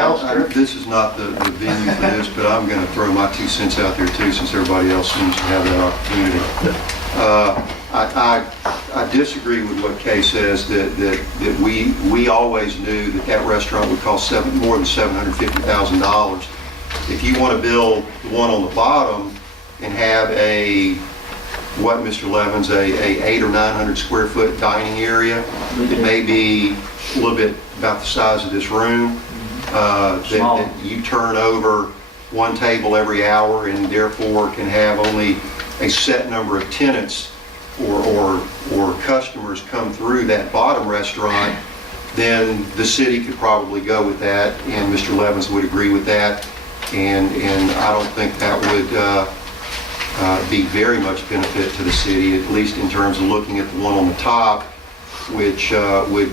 This is not the venue for this, but I'm going to throw my 2 cents out there too, since everybody else seems to have that opportunity. I disagree with what Kay says, that we always knew that restaurant would cost more than $750,000. If you want to build the one on the bottom and have what Mr. Levens, a 800 or 900 square foot dining area, it may be a little bit about the size of this room, that you turn over one table every hour and therefore can have only a set number of tenants or customers come through that bottom restaurant, then the city could probably go with that, and Mr. Levens would agree with that, and I don't think that would be very much benefit to the city, at least in terms of looking at the one on the top, which would,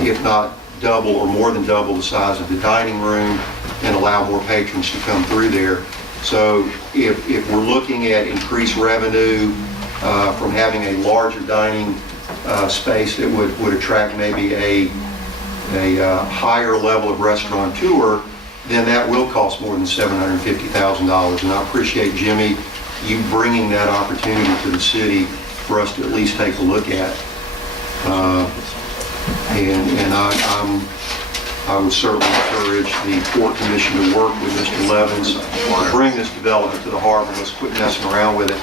if not double or more than double the size of the dining room and allow more patrons to come through there. So if we're looking at increased revenue from having a larger dining space that would attract maybe a higher level of restaurateur, then that will cost more than $750,000. And I appreciate, Jimmy, you bringing that opportunity to the city for us to at least take a look at. I would certainly encourage the Port Commission to work with Mr. Levens to bring this development to the harbor. Let's quit messing around with it.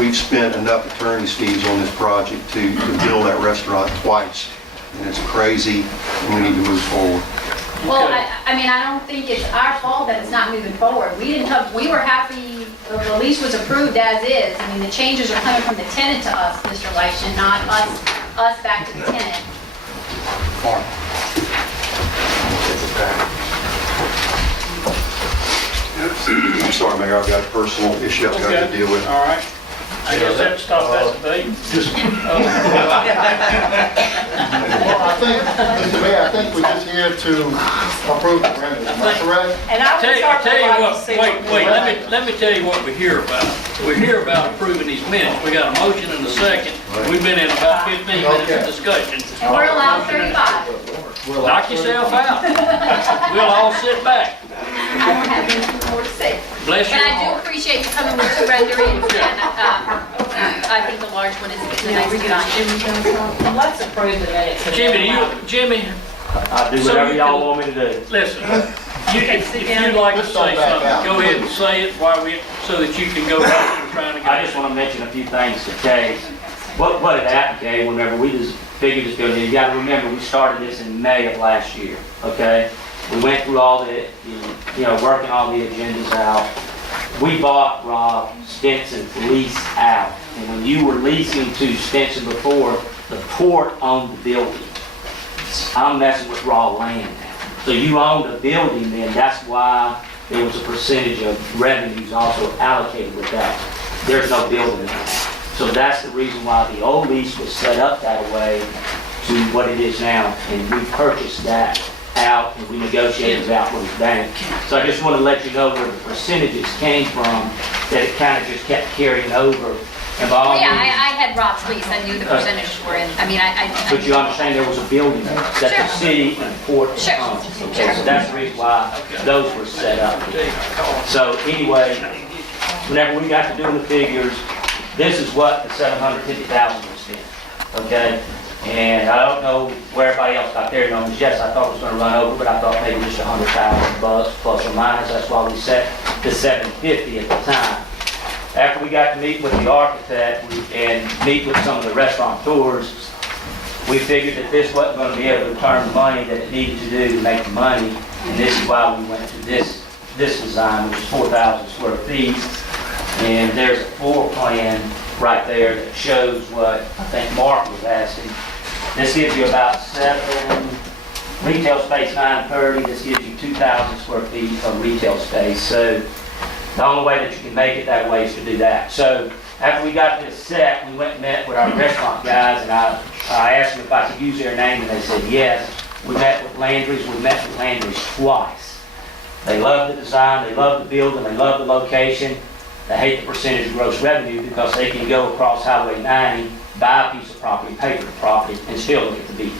We've spent enough attorney's fees on this project to build that restaurant twice, and it's crazy, and we need to move forward. Well, I mean, I don't think it's our fault that it's not moving forward. We were happy the lease was approved as is. I mean, the changes are coming from the tenant to us, Mr. Leishman, not us back to the tenant. I'm sorry, Mayor, I've got a personal issue I've got to deal with. All right. I guess that stop that debate. Well, I think, Mr. Mayor, I think we're just here to approve the rendering. Am I correct? And I would I'll tell you certainly like what, to see let me tell you what we hear about. We hear about approving these minutes. We got a motion and a second. We've been in about 15 minutes of discussion. And we're allowed 35. Knock yourself out. We'll all sit back. I don't have anything more to say. Bless But your I do heart. appreciate you coming with two renderings, and I think the large one is a nice design. Let's approve the minutes. Jimmy, I'll do So whatever you y'all can- want me to do. listen, if you'd like to say something, go ahead and say it so that you can go back and trying to I get just want to mention a few things to Kay. What had happened, Kay, whenever we just figured this building, you got to remember, we started this in May of last year, okay? We went through all working all the agendas out. We bought, Rob, Stinson to lease out. And when you were leasing to Stinson before, the port owned the building. I'm messing with raw land now. So you owned a building then, that's why there was a percentage of revenues also allocated with that. There's no building now. So that's the reason why the old lease was set up that way to what it is now. And we purchased that out and we negotiated it out with the bank. So I just want to let you know where the percentages came from, that it kind of just kept carrying over. And by all Well, yeah, means- I had Rob's lease, I knew the percentage were in, I mean, But you understand there was a building there that the Sure. city and the port Sure. owned. Okay, so that's the reason why those were set up. So anyway, whenever we got to doing the figures, this is what the $750,000 was spent, okay? And I don't know where everybody else got their numbers. Yes, I thought it was gonna run over, but I thought maybe just $100,000 plus or minus. That's why we set the $750 at the time. After we got to meet with the architect and meet with some of the restaurateurs, we figured that this wasn't going to be able to return the money that it needed to do to make the money. And this is why we went to this design, which is 4,000 square feet. And there's a floor plan right there that shows what I think Mark was asking. This gives you about 7, retail space 930. This gives you 2,000 square feet of retail space. So the only way that you can make it that way is to do that. So after we got this set, we went and met with our restaurant guys, and I asked them if I could use their name, and they said yes. We met with Landry's twice. They love the design, they love the building, they love the location. They hate the percentage of gross revenue because they can go across Highway 90, buy a piece of property, pay for the property, and still look at the beach.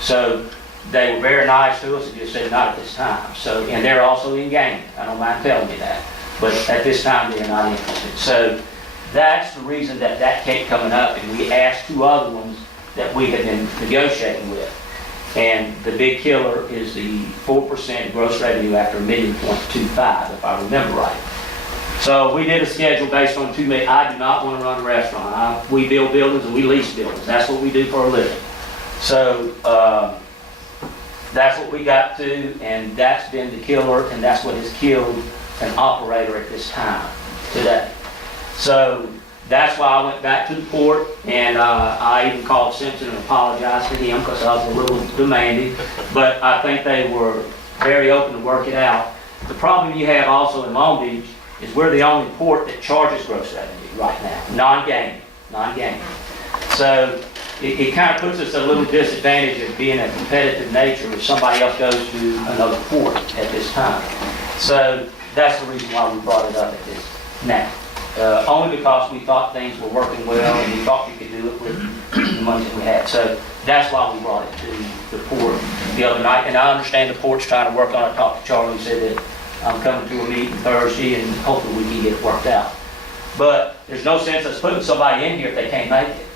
So they were very nice to us and just said not at this time. So, and they're also in gaming. I don't mind telling you that. But at this time, they're not interested. So that's the reason that that kept coming up. And we asked 2 other ones that we had been negotiating with. And the big killer is the 4% gross revenue after $1.25 million, if I remember right. So we did a schedule based on $2 million. I do not want to run a restaurant. We build buildings and we lease buildings. That's what we do for a living. So that's what we got to, and that's been the killer, and that's what has killed an operator at this time today. So that's why I went back to the port, and I even called Simpson and apologized to him because I was a little demanding, but I think they were very open to work it out. The problem you have also in Long Beach is we're the only port that charges gross revenue right now, non-gaming. So it kind of puts us at a little disadvantage of being a competitive nature if somebody else goes to another port at this time. So that's the reason why we brought it up at this now. Only because we thought things were working well and we thought we could do it with the money that we had. So that's why we brought it to the port the other night. And I understand the port's trying to work on it. I talked to Charlie, said that I'm coming to a meeting Thursday and hopefully we can get it worked out. But there's no sense us putting somebody in here if they can't make it.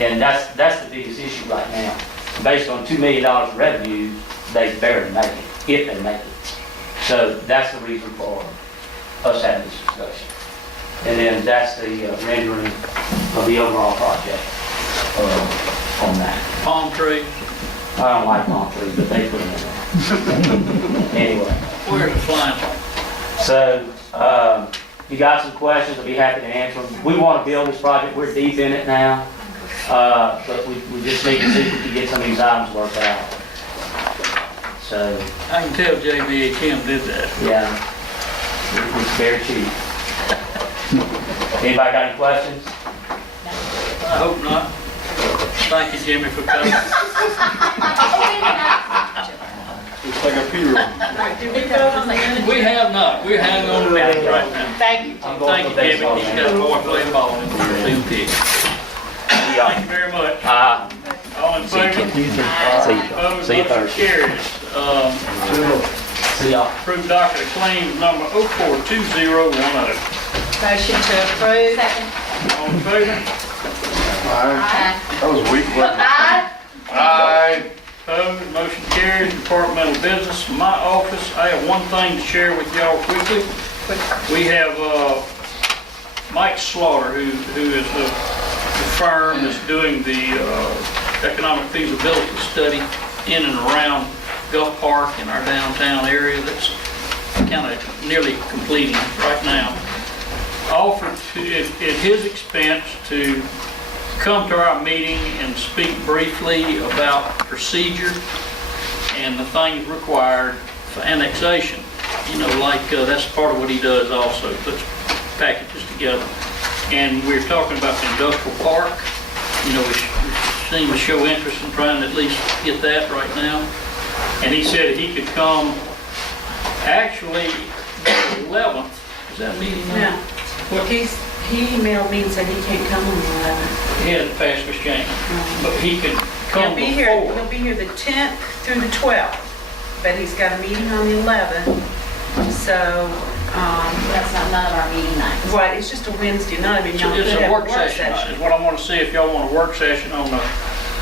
And that's the biggest issue right now. Based on $2 million of revenue, they barely make it, if they make it. So that's the reason for us having this discussion. And then that's the rendering of the overall project on that. Palm tree, I don't like palm trees, but they put them in there. Anyway, where's the flying? so you got some questions, I'll be happy to answer them. We want to build this project, we're deep in it now, but we just need to see if we can get some of these items worked out. So, I can tell JBHM did that. yeah, it's very cheap. Anybody got any questions? I hope not. Thank you, Jimmy, for coming. It's like a Peter. Did we vote on the minutes? We have not. We're hanging on the minute right now. Thank you. I'm going Thank for you, Jimmy. baseball He's game. got a boy playing ball in the field pitch. Thank you very much. All in favor? Opposed, See you motion Thursday. carries. See y'all. Approved docket of claims number 042010. Motion to approve. Second. All in favor? Aye. That was weak, wasn't it? Aye. Aye. Opposed, motion carries. Departmental business, my office. I have one thing to share with y'all quickly. We have Mike Slaughter, who is the firm that's doing the economic feasibility study in and around Gulf Park in our downtown area that's kind of nearly completing right now. Offered to, at his expense, to come to our meeting and speak briefly about procedure and the things required for annexation. You know, like that's part of what he does also, puts packages together. And we're talking about the industrial park. You know, we seem to show interest in trying to at least get that right now. And he said he could come actually the 11th. Is that meeting now? No. He emailed me and said he can't come on the 11th. He had a fast exchange, but he could come He'll be here, before. he'll be here the 10th through the 12th, but he's got a meeting on the 11th. So, That's not none of our meeting nights. what, it's just a Wednesday night, I mean, So y'all could it's have a work session, is what I want to see if y'all want a work session on the,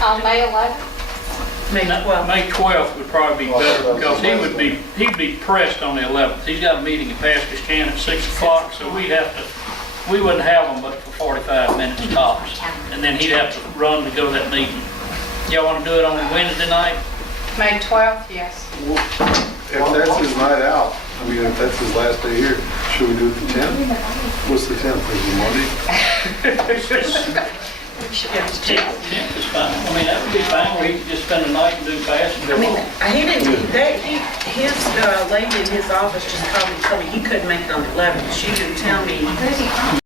On May 11th? May 12th. May 12th would probably be better, because he'd be pressed on the 11th. He's got a meeting at Pascascan at 6 o'clock, so we wouldn't have him but for 45 minutes tops. And then he'd have to run to go to that meeting. Y'all want to do it on Wednesday night? May 12th, yes. If that's his night out, I mean, if that's his last day here, should we do it the 10th? What's the 10th, is it Monday? 10th is fine. I mean, that would be fine, where he could just spend the night and do fast and go I mean, home. he didn't, his lady in his office just called me and told me he couldn't make it on the 11th. She didn't tell me Where's he from?